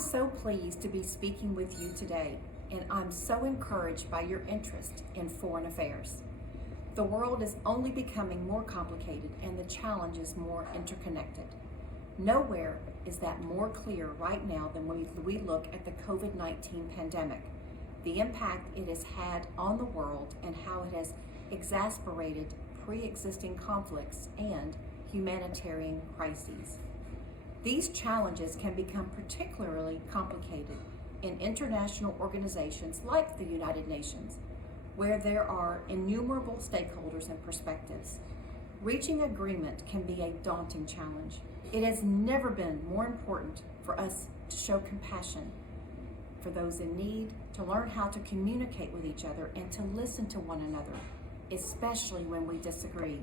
so pleased to be speaking with you today, and I'm so encouraged by your interest in foreign affairs. The world is only becoming more complicated and the challenges more interconnected. Nowhere is that more clear right now than when we look at the COVID-19 pandemic, the impact it has had on the world and how it has exacerbated pre-existing conflicts and humanitarian crises. These challenges can become particularly complicated in international organizations like the United Nations, where there are innumerable stakeholders and perspectives. Reaching agreement can be a daunting challenge. It has never been more important for us to show compassion for those in need, to learn how to communicate with each other, and to listen to one another, especially when we disagree.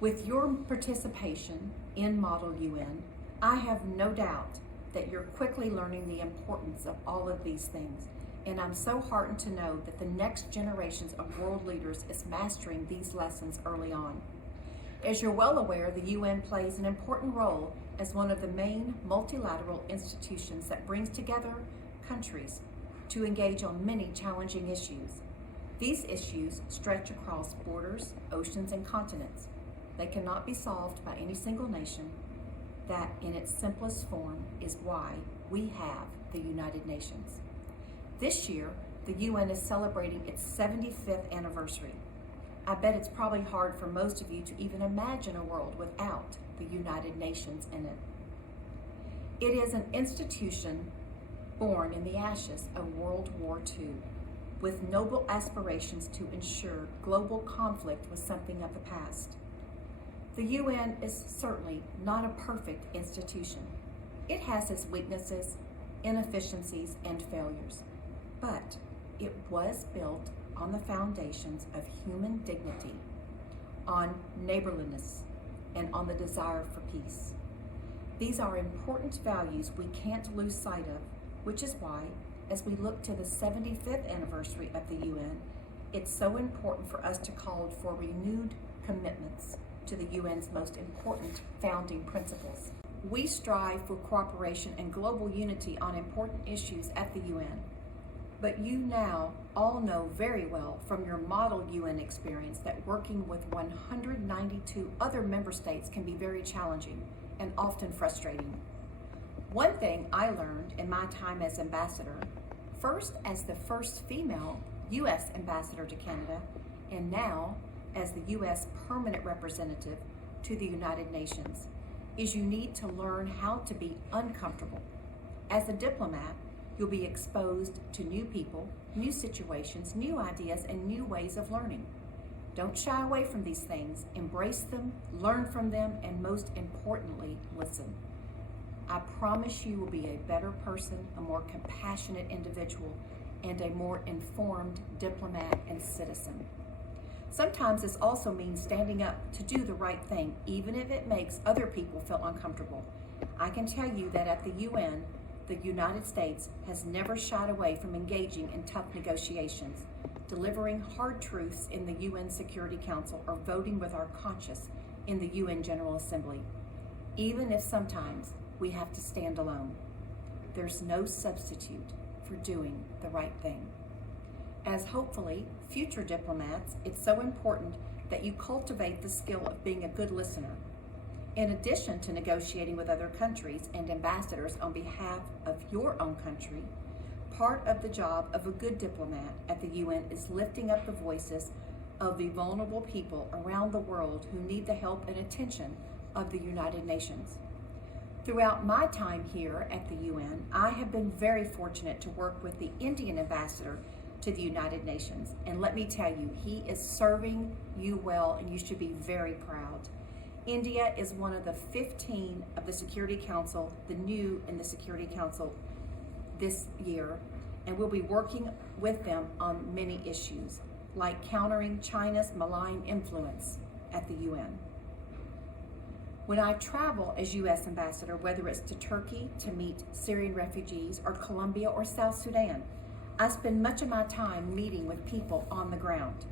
With your participation in Model UN, I have no doubt that you're quickly learning the importance of all of these things, and I'm so heartened to know that the next generations of world leaders is mastering these lessons early on. As you're well aware, the UN plays an important role as one of the main multilateral institutions that brings together countries to engage on many challenging issues. These issues stretch across borders, oceans, and continents. They cannot be solved by any single nation. That, in its simplest form, is why we have the United Nations. This year, the UN is celebrating its 75th anniversary. I bet it's probably hard for most of you to even imagine a world without the United Nations in it. It is an institution born in the ashes of World War II, with noble aspirations to ensure global conflict was something of the past. The UN is certainly not a perfect institution. It has its weaknesses, inefficiencies, and failures, but it was built on the foundations of human dignity, on neighborliness, and on the desire for peace. These are important values we can't lose sight of, which is why, as we look to the 75th anniversary of the UN, it's so important for us to call for renewed commitments to the UN's most important founding principles. We strive for cooperation and global unity on important issues at the UN, but you now all know very well from your model UN experience that working with 192 other member states can be very challenging and often frustrating. One thing I learned in my time as ambassador, first as the first female US ambassador to Canada, and now as the U.S. permanent representative to the United Nations, is you need to learn how to be uncomfortable. As a diplomat, you'll be exposed to new people, new situations, new ideas, and new ways of learning. Don't shy away from these things. Embrace them, learn from them, and most importantly, listen. I promise you will be a better person, a more compassionate individual, and a more informed diplomat and citizen. Sometimes this also means standing up to do the right thing, even if it makes other people feel uncomfortable. I can tell you that at the UN, the United States has never shied away from engaging in tough negotiations, delivering hard truths in the UN Security Council, or voting with our conscience in the UN General Assembly, even if sometimes we have to stand alone. There's no substitute for doing the right thing. As hopefully future diplomats, it's so important that you cultivate the skill of being a good listener. In addition to negotiating with other countries and ambassadors on behalf of your own country, part of the job of a good diplomat at the UN is lifting up the voices of the vulnerable people around the world who need the help and attention of the United Nations. Throughout my time here at the UN, I have been very fortunate to work with the Indian ambassador to the United Nations. And let me tell you, he is serving you well, and you should be very proud. India is one of the 15 of the Security Council, the new in the Security Council this year, and we'll be working with them on many issues, like countering China's malign influence at the UN. When I travel as U.S. ambassador, whether it's to Turkey to meet Syrian refugees, or Colombia or South Sudan, I spend much of my time meeting with people on the ground.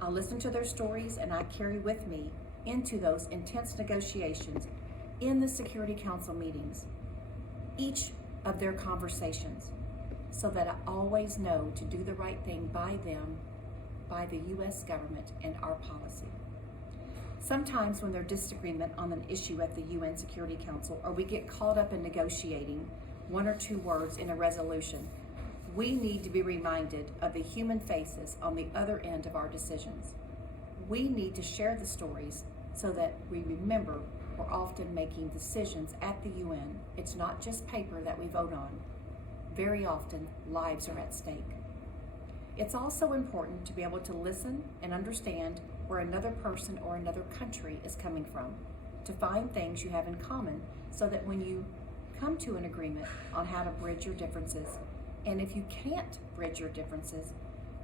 I listen to their stories, and I carry with me into those intense negotiations in the Security Council meetings. Each of their conversations so that I always know to do the right thing by them, by the U.S. government and our policy. Sometimes when there's disagreement on an issue at the UN Security Council, or we get caught up in negotiating one or two words in a resolution, we need to be reminded of the human faces on the other end of our decisions. We need to share the stories so that we remember we're often making decisions at the UN. It's not just paper that we vote on. Very often, lives are at stake. It's also important to be able to listen and understand where another person or another country is coming from, to find things you have in common so that when you come to an agreement on how to bridge your differences, and if you can't bridge your differences,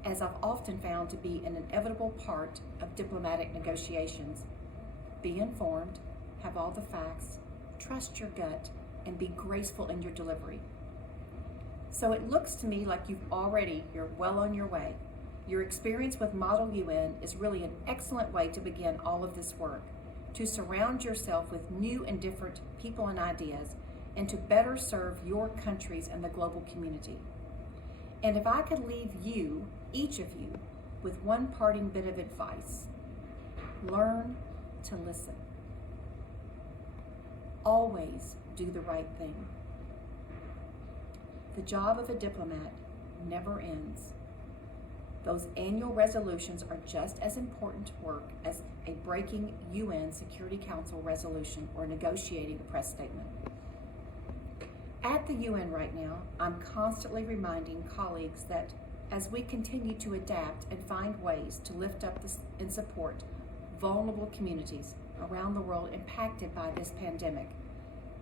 as I've often found to be an inevitable part of diplomatic negotiations, be informed, have all the facts, trust your gut, and be graceful in your delivery. So it looks to me like you're well on your way. Your experience with Model UN is really an excellent way to begin all of this work, to surround yourself with new and different people and ideas, and to better serve your countries and the global community. And if I could leave you, each of you, with one parting bit of advice, learn to listen. Always do the right thing. The job of a diplomat never ends. Those annual resolutions are just as important work as a breaking UN Security Council resolution or negotiating a press statement. At the UN right now, I'm constantly reminding colleagues that as we continue to adapt and find ways to lift up and support vulnerable communities around the world impacted by this pandemic,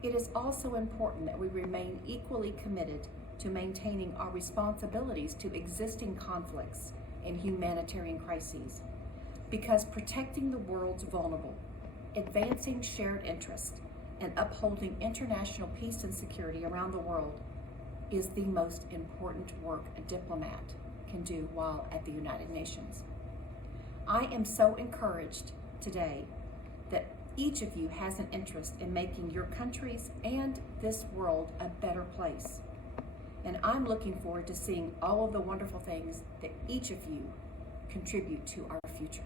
it is also important that we remain equally committed to maintaining our responsibilities to existing conflicts and humanitarian crises, because protecting the world's vulnerable, advancing shared interests, and upholding international peace and security around the world is the most important work a diplomat can do while at the United Nations. I am so encouraged today that each of you has an interest in making your countries and this world a better place. And I'm looking forward to seeing all of the wonderful things that each of you contribute to our future.